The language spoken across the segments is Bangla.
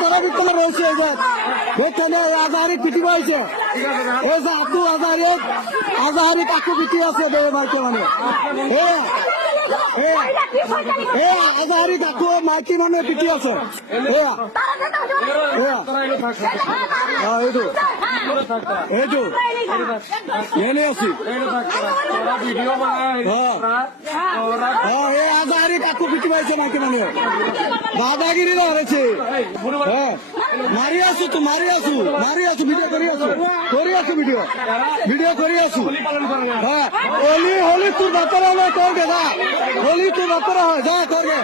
তোরা বিত্তলা রয়েছে এখানে আজাহারি পিটি রয়েছে এই যে আব্দুল আজাহারি কাকু পিটি আছে মাইকে মানে আজাহারি কাকু মাইকি মানে পিটি আছে এইটো এনে আছি আজাহারি কাকু পিটি পাইছে মাইকি মানে দাদাগিরি ধরেছে মারি আছো ভিডিও করে আছো হোলি তোর বাপারা হলে করবে যা হোলি তোর বাপারা হয় যা করবে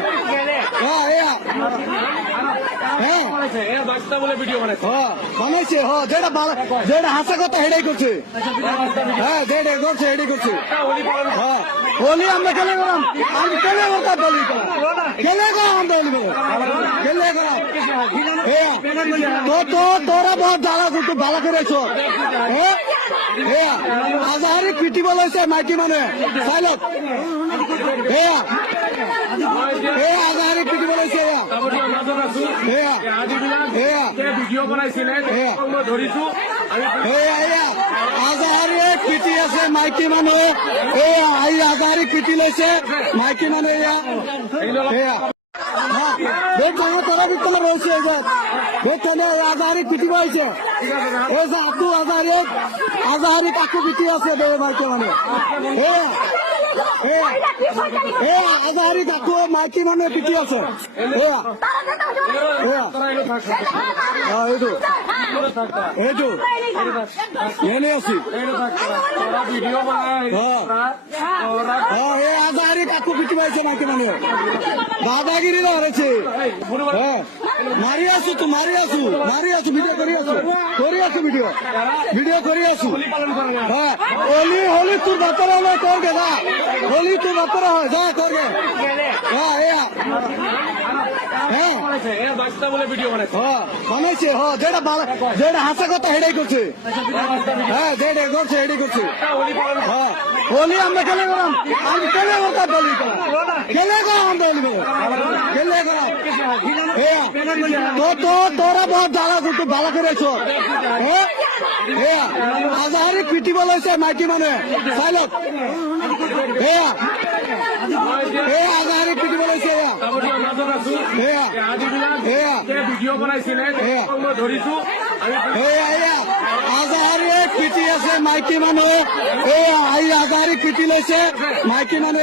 বানাইছে যেটা হাসা কথা হেডাই করছে যেটা করছে হেডাই করছে হোলি আমরা খেলে গেলাম আমি খেলে করতাম খেলে গেলাম আমরা খেলে গেলাম তোরা বহুত জ্বালা করতো ভালো করেছ আজাহারি পিটি বলেছে মাইকি মানে সাইলত আজাহারি পিটি বলেছে আজাহারি পিটি আছে মাইকি মানে আজাহারি পিটি লৈছে মাইকি মানে তোরা বিত্তলা রয়েছে এখানে আজাহারি পিটি রয়েছে এই যে আব্দুল আজাহারি কাকু পিটি আছে মাইকে মানে আজাহারি কাকু মাইকি মানে পিটি আছে এইটো এনে আছি আজাহারি কাকু পিটি পাইছে মাইকি মানে দাদাগিরি ধরেছে মারি আছো ভিডিও করে আছো হোলি তোর বাপারা হলে করবে যা হোলি তোর বাপারা হয় যা করবে বানাইছে যেটা হাসা কথা হেডাই করছে যেটা করছে হেডাই করছে হোলি আমরা খেলে গেলাম আমি খেলে করতাম খেলে গেলাম আমরা খেলে গেলাম তোরা বহুত জ্বালা করতো ভালো করেছ আজাহারি পিটি বলেছে মাইকি মানে সাইলত আজাহারি পিটি বলেছে আজাহারি পিটি আছে মাইকি মানে আজাহারি পিটি লৈছে মাইকি মানে